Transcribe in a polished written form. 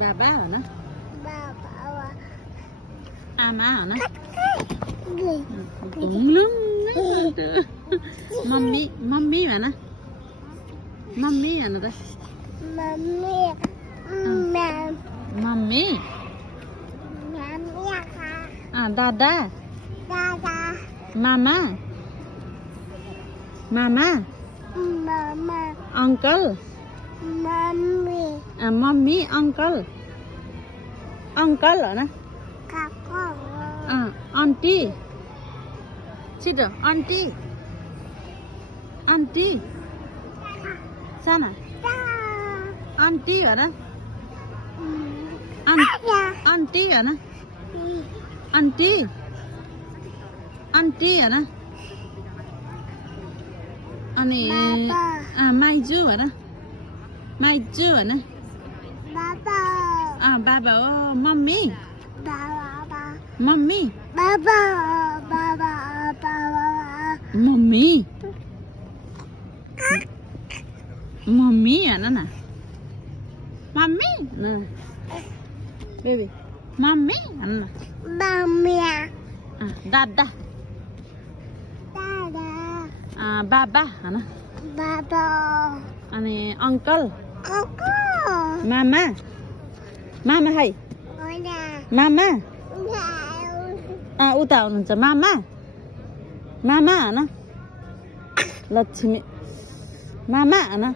बाबा हो न आमा हो न मम्मी मम्मी भन मम्मी भन त मम्मी दादा मामा मामा अंकल मम्मी अंकल अंकल हो न आन्टी छिटो आन्टी आन्टी साना आन्टी हो न आन्टी हो न आन्टी आन्टी हो न अनि माइजू हो न माइजू हो न बाबा हो मम्मी मम्मी मम्मी मम्मी है ना मम्मी बेबी मम्मी है ना दादा बाबा है ना अनि अंकल मामा मामा है मामा उता हुनुहुन्छ मामा मामा हो न लक्ष्मी मामा हो न